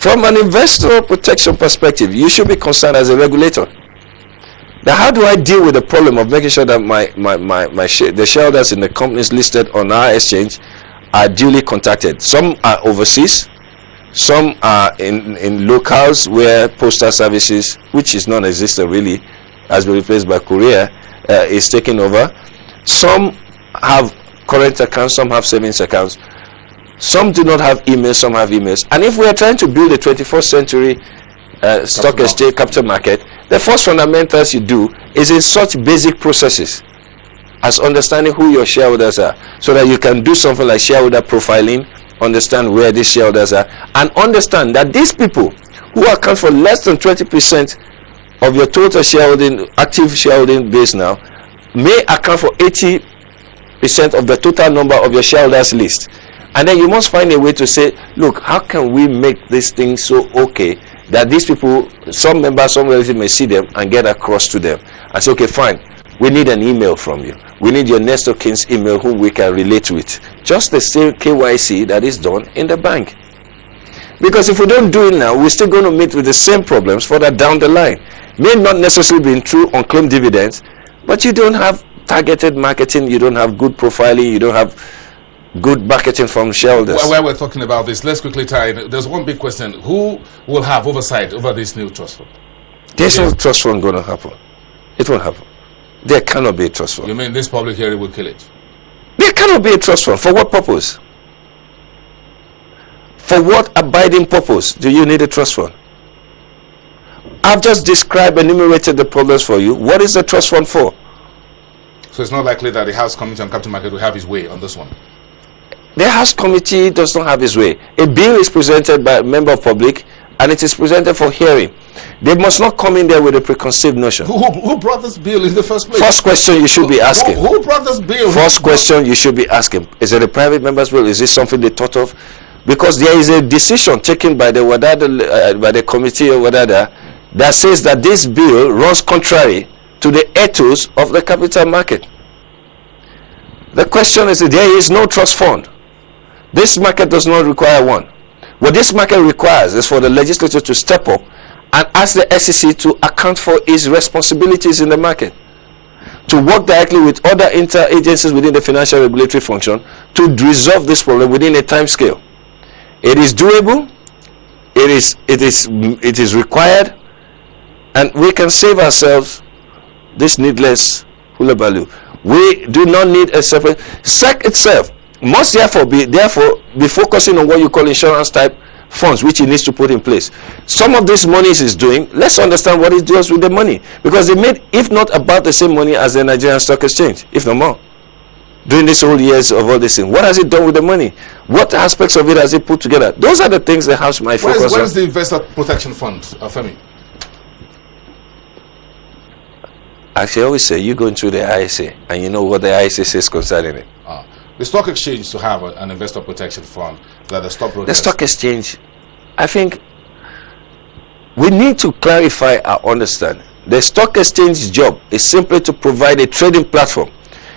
From an investor protection perspective, you should be concerned as a regulator. Now, how do I deal with the problem of making sure that the shareholders in the companies listed on our exchange are duly contacted? Some are overseas, some are in locales where postal services, which is non-existent really, has been replaced by courier, is taking over. Some have current accounts, some have savings accounts. Some do not have emails, some have emails. And if we are trying to build a 21st century stock exchange capital market, the first fundamentals you do is in such basic processes as understanding who your shareholders are, so that you can do something like shareholder profiling, understand where these shareholders are, and understand that these people who account for less than 20% of your total shareholding, active shareholding base now, may account for 80% of the total number of your shareholders list. And then you must find a way to say, look, how can we make this thing so okay that these people, some members, some relatives may see them and get across to them and say, okay, fine, we need an email from you. We need your next of kin's email whom we can relate with. Just the same KYC that is done in the bank. Because if we don't do it now, we're still going to meet with the same problems further down the line. May not necessarily be true on claim dividends, but you don't have targeted marketing, you don't have good profiling, you don't have good marketing from shareholders. While we're talking about this, let's quickly tie in. There's one big question. Who will have oversight over this new trust fund? There's no trust fund going to happen. It won't happen. There cannot be a trust fund. You mean this public hearing will kill it? There cannot be a trust fund. For what purpose? For what abiding purpose do you need a trust fund? I've just described, enumerated the problems for you. What is the trust fund for? So it's not likely that the House Committee on Capital Market will have his way on this one? The House Committee does not have his way. A bill is presented by a member of public and it is presented for hearing. They must not come in there with a preconceived notion. Who brought this bill in the first place? First question you should be asking. Who brought this bill? First question you should be asking. Is it a private member's bill? Is this something they thought of? Because there is a decision taken by the by the committee or whatever that says that this bill runs contrary to the ethos of the capital market. The question is that there is no trust fund. This market does not require one. What this market requires is for the legislature to step up and ask the SEC to account for its responsibilities in the market, to work directly with other inter-agencies within the financial regulatory function to resolve this problem within a time scale. It is doable, it is required, and we can save ourselves this needless hullabaloo. We do not need a separate. SEC itself must therefore be focusing on what you call insurance type funds, which it needs to put in place. Some of this money is doing, let's understand what it does with the money, because they made, if not about the same money as the Nigerian Stock Exchange, if not more, during these whole years of all this thing. What has it done with the money? What aspects of it has it put together? Those are the things the House might focus on. Where is the Investor Protection Fund, Femi? Actually, I always say, you go into the ISA and you know what the ISA says concerning it. The stock exchange to have an investor protection fund that the stockbrokers... The stock exchange, I think we need to clarify our understanding. The stock exchange's job is simply to provide a trading platform.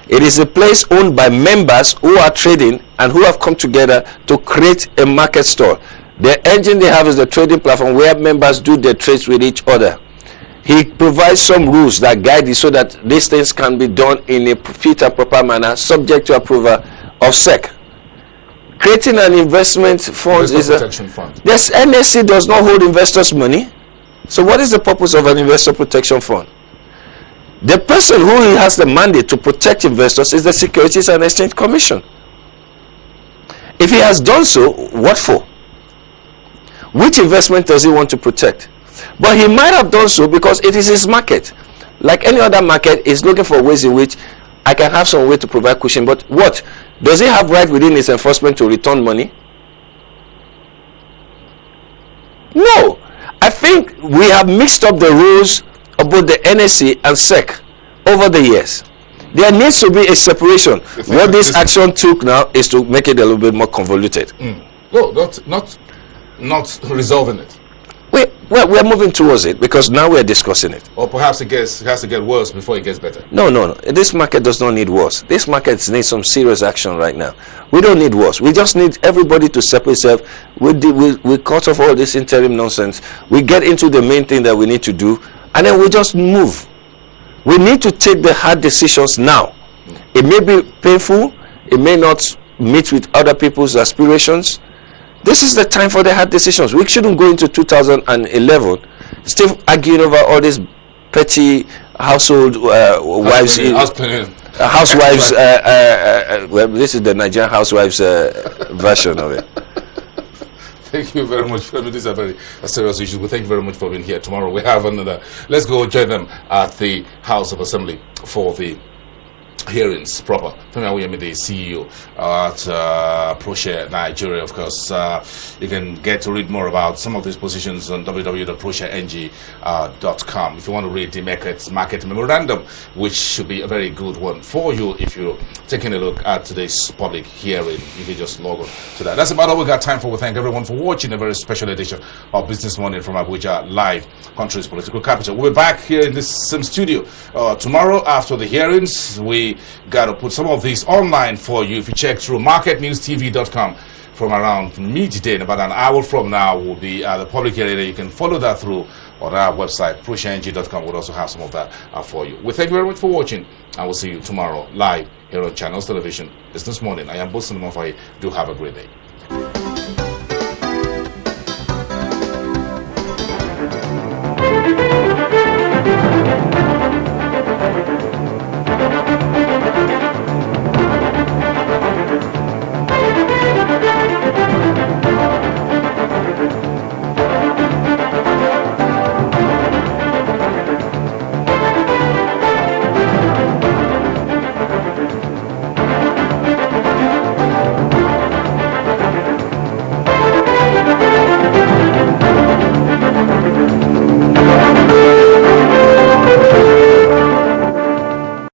It is a place owned by members who are trading and who have come together to create a market store. The engine they have is the trading platform where members do their trades with each other. He provides some rules that guide you so that these things can be done in a fit and proper manner, subject to approval of SEC. Creating an investment fund is a protection fund. Yes, NSE does not hold investors' money. So what is the purpose of an investor protection fund? The person who has the mandate to protect investors is the Securities and Exchange Commission. If he has done so, what for? Which investment does he want to protect? But he might have done so because it is his market. Like any other market, is looking for ways in which I can have some way to provide cushion. But what? Does he have right within his enforcement to return money? No. I think we have mixed up the rules of both the NSE and SEC over the years. There needs to be a separation. What this action took now is to make it a little bit more convoluted. No, not resolving it. Wait. Well, we're moving towards it because now we're discussing it. Or perhaps it has to get worse before it gets better. No. This market does not need worse. This market needs some serious action right now. We don't need worse. We just need everybody to separate itself. We cut off all this interim nonsense. We get into the main thing that we need to do, and then we just move. We need to take the hard decisions now. It may be painful. It may not meet with other people's aspirations. This is the time for the hard decisions. We shouldn't go into 2011 still arguing over all these petty household wives. Housewives. Well, this is the Nigerian housewives version of it. Thank you very much, Femi. These are very serious issues. Well, thank you very much for being here. Tomorrow we have another. Let's go join them at the House of Assembly for the hearings proper. Femi Awoyemi, the CEO at ProShare Nigeria. Of course, you can get to read more about some of these positions on www.proshareng.com. If you want to read the market memorandum, which should be a very good one for you if you're taking a look at today's public hearing, you can just log on to that. That's about all we got time for. We thank everyone for watching a very special edition of Business Morning from Abuja, live, country's political capital. We'll be back here in this same studio tomorrow after the hearings. We got to put some of these online for you. If you check through marketnewstv.com from around midday, in about an hour from now, will be the public area. You can follow that through on our website, proshareng.com. We'll also have some of that for you. We thank you very much for watching, and we'll see you tomorrow live here on Channels Television Business Morning. I am Bosun Mofai. Do have a great day.